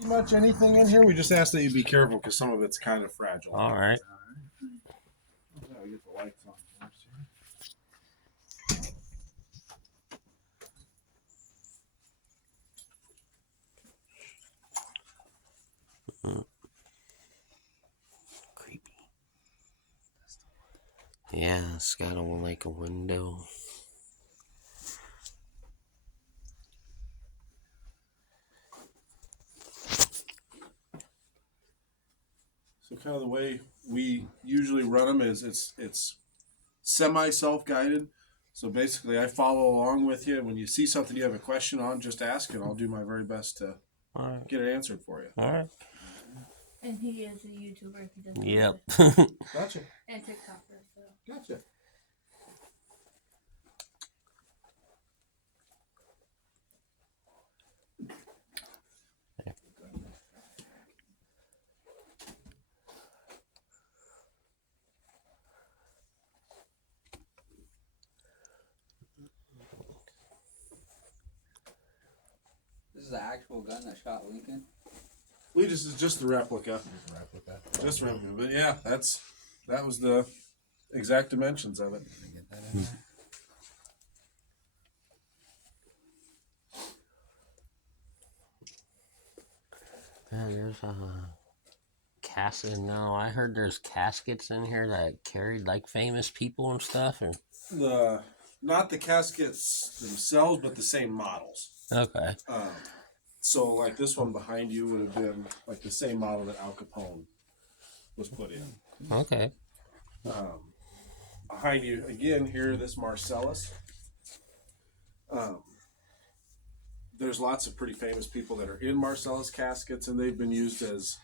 Pretty much anything in here. We just ask that you be careful because some of it's kind of fragile. All right. Yeah, we get the lights on first here. Creepy. Yeah, it's got like a window. So kind of the way we usually run them is it's semi self-guided. So basically, I follow along with you. When you see something you have a question on, just ask, and I'll do my very best to get it answered for you. All right. And he is a YouTuber. He does. Yep. Gotcha. And TikToker. So. Gotcha. This is the actual gun that shot Lincoln. This is just the replica. Just replica. But yeah, that was the exact dimensions of it. Get that in there. Yeah, there's a casket. No, I heard there's caskets in here that carried like famous people and stuff. And Not the caskets themselves, but the same models. okay. So like this one behind you would have been like the same model that Al Capone was put in. Okay. Behind you again here, this Marcellus. There's lots of pretty famous people that are in Marcellus caskets, and they've been used as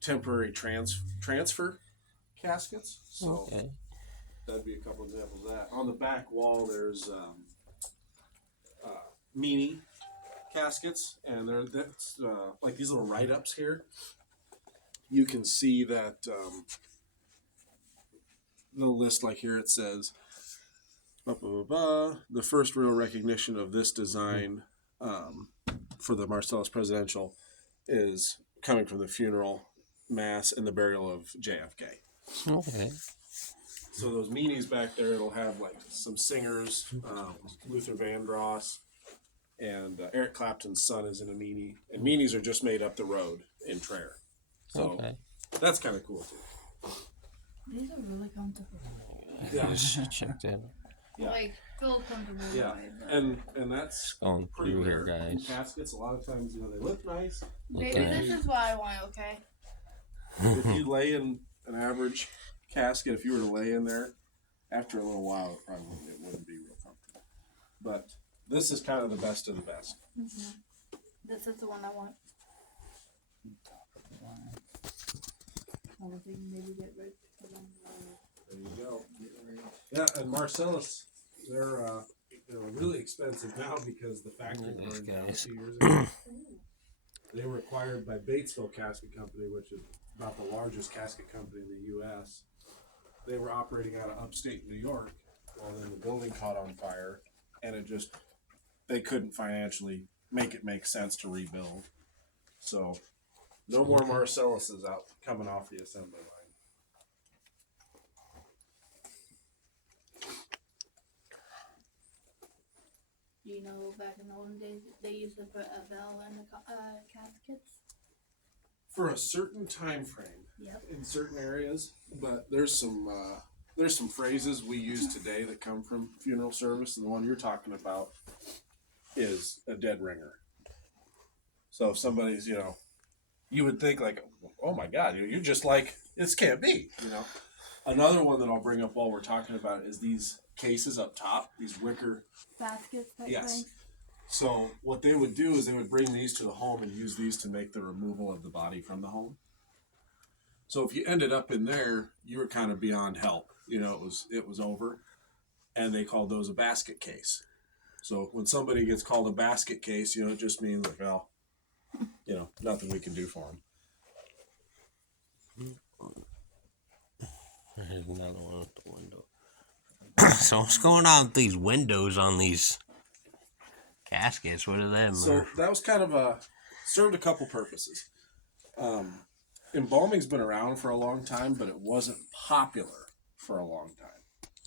temporary transfer caskets. So Okay. that'd be a couple examples of that. On the back wall, there's meanie caskets, and that's like these little write-ups here. You can see that the list, like here, it says the first real recognition of this design for the Marcellus Presidential is coming from the funeral, mass, and the burial of JFK. Okay. So those meanies back there, it'll have like some singers, Luther Vandross, and Eric Clapton's son is in a meanie. And meanies are just made up the road in Traer. So Okay. that's kind of cool too. These are really comfortable. Yeah. Check that. Yeah. Like feel comfortable. Yeah, Way, but and that's Going pretty through rare. here, In guys. caskets, a lot of times, they look nice. Baby, Okay. this is what I want. Okay. If you lay in an average casket, if you were to lay in there, after a little while, it wouldn't be real comfortable. But this is kind of the best of the best. Mm-hmm. This is the one I want. I was thinking maybe get rid of them. There you go. Yeah, and Marcellus, they're really expensive now because the factory Nice burned down a guys. few years ago. They were acquired by Batesville Casket Company, which is about the largest casket company in the U.S. They were operating out of upstate New York. Well, then the building caught on fire, and they couldn't financially make it make sense to rebuild. So, no more Marcelluses out coming off the assembly line. You know, back in the olden days, they used to put a bell in the caskets. For a certain time frame, Yep. in certain areas, but there's some phrases we use today that come from funeral service, and the one you're talking about is a dead ringer. So if somebody's, you would think like, oh my God, you're just like, this can't be, Another one that I'll bring up while we're talking about it is these cases up top, these wicker. Baskets type Yes. thing. So what they would do is they would bring these to the home and use these to make the removal of the body from the home. So if you ended up in there, you were kind of beyond help. It was over, and they called those a basket case. So when somebody gets called a basket case, it just means like, well, nothing we can do for them. There's another one at the window. So what's going on with these windows on these caskets? What are them? So that was kind of a served a couple purposes. Embalming's been around for a long time, but it wasn't popular for a long time.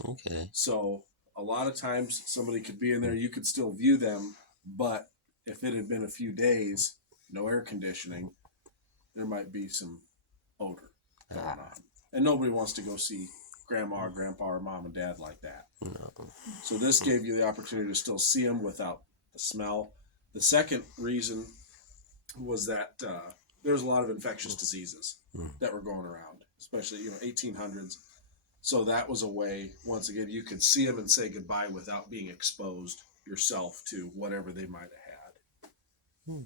Okay. So a lot of times somebody could be in there, you could still view them, but if it had been a few days, no air conditioning, there might be some odor going on. And nobody wants to go see grandma or grandpa or mom and dad like that. No. So this gave you the opportunity to still see them without the smell. The second reason was that there was a lot of infectious diseases that were going around, especially 1800s. So that was a way, once again, you could see them and say goodbye without being exposed yourself to whatever they might have had.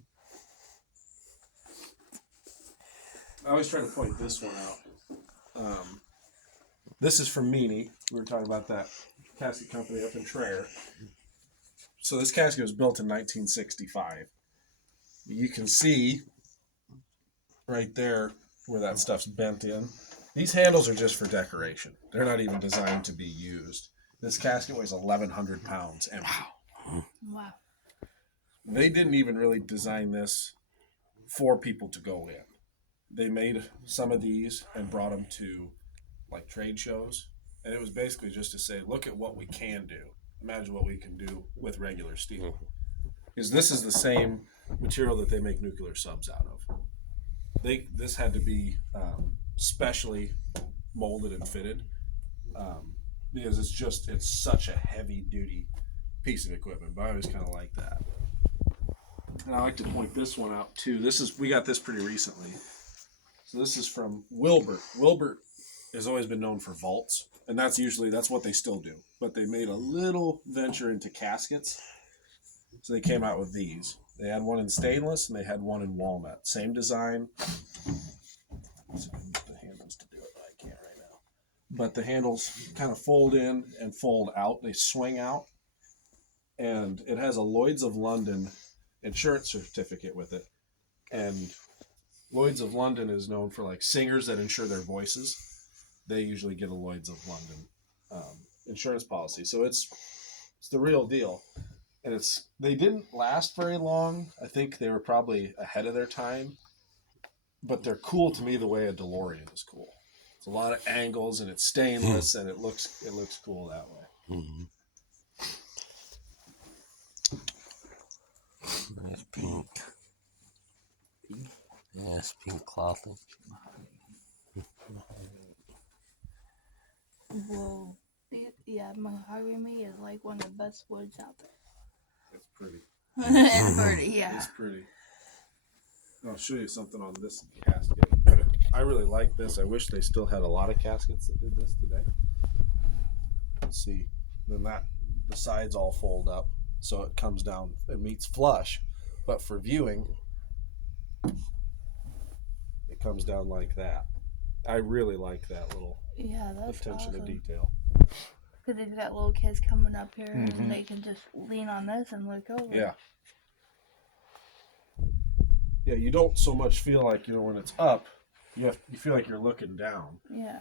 I always try to point this one out. This is from Meany. We were talking about that casket company up in Traer. So this casket was built in 1965. You can see right there where that stuff's bent in. These handles are just for decoration. They're not even designed to be used. This casket weighs 1,100 pounds empty. Wow. They didn't even really design this for people to go in. They made some of these and brought them to like trade shows, and it was basically just to say, look at what we can do. Imagine what we can do with regular steel. Because this is the same material that they make nuclear subs out of. This had to be specially molded and fitted because it's such a heavy duty piece of equipment. But I always kind of like that. And I like to point this one out too. We got this pretty recently. So this is from Wilbert. Wilbert has always been known for vaults, and that's what they still do. But they made a little venture into caskets. So they came out with these. They had one in stainless and they had one in walnut. Same design. Let's see if I can get the handles to do it, but I can't right now. But the handles kind of fold in and fold out. They swing out. And it has a Lloyd's of London insurance certificate with it. And Lloyd's of London is known for like singers that insure their voices. They usually get a Lloyd's of London insurance policy. So it's the real deal. And they didn't last very long. I think they were probably ahead of their time. But they're cool to me the way a DeLorean is cool. It's a lot of angles and it's stainless and it looks cool that way. Nice pink. Yes, pink cloth. Whoa. Yeah, mahogany is like one of the best woods out there. It's pretty. It's pretty, yeah. It's pretty. I'll show you something on this casket. I really like this. I wish they still had a lot of caskets that did this today. Let's see. Then the sides all fold up, so it comes down. It meets flush, but for viewing, it comes down like that. I really like that little That's attention awesome. to detail. Because they've got little kids coming up here and they can just lean on this and look over. Yeah. Yeah, you don't so much feel like, when it's up, you feel like you're looking down. Yeah.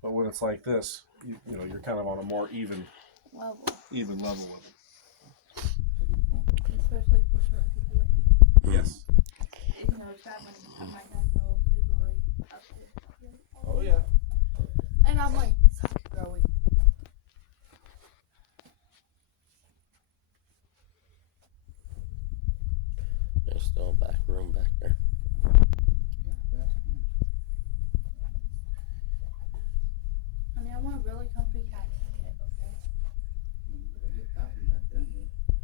But when it's like this, you're kind of on a more even Level. level with it. Especially for short people like me. Yes. Chapman, my dad knows is already up there. Oh yeah. And I'm like, such growing. There's still a back room back there. Honey, I want a really comfy casket,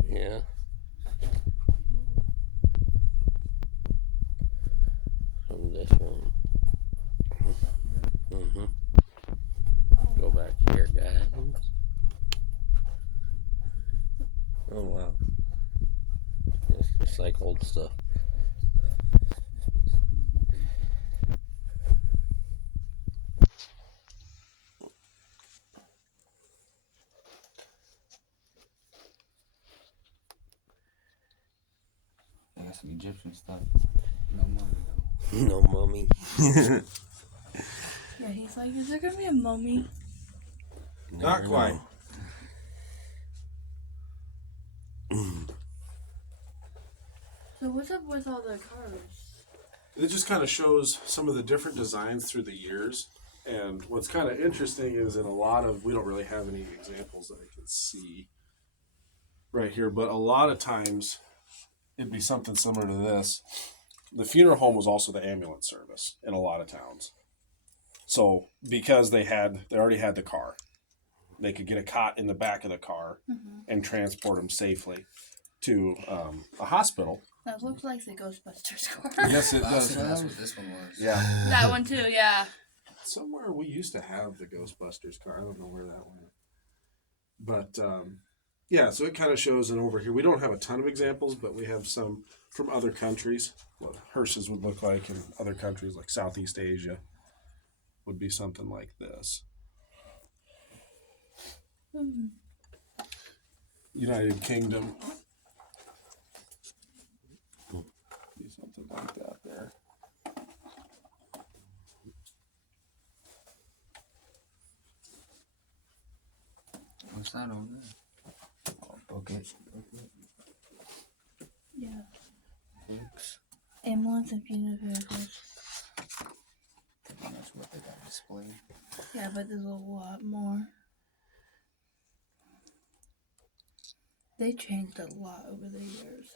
okay? Yeah. From this room. Go back here, guys. Oh wow. It's just like old stuff. They got some Egyptian stuff. No mummy though. No mummy. Yeah, he's like, is there gonna be a mummy? Not quite. So what's up with all the cars? It just kind of shows some of the different designs through the years. And what's kind of interesting is in a lot of, we don't really have any examples that I can see right here, but a lot of times it'd be something similar to this. The funeral home was also the ambulance service in a lot of towns. So because they already had the car, they could get a cot in the back of the car and transport them safely to a hospital. That looks like the Ghostbusters car. Yes, it does. That's what this one was. Yeah. That one too, yeah. Somewhere we used to have the Ghostbusters car. I don't know where that went. But yeah, so it kind of shows, and over here we don't have a ton of examples, but we have some from other countries. What hearses would look like in other countries, like Southeast Asia, would be something like this. United Kingdom. Be something like that there. What's that over there? Oh, book it. Yeah. Books. Ambulance and funeral vehicles. That's what they got displayed. Yeah, but there's a lot more. They changed a lot over the years.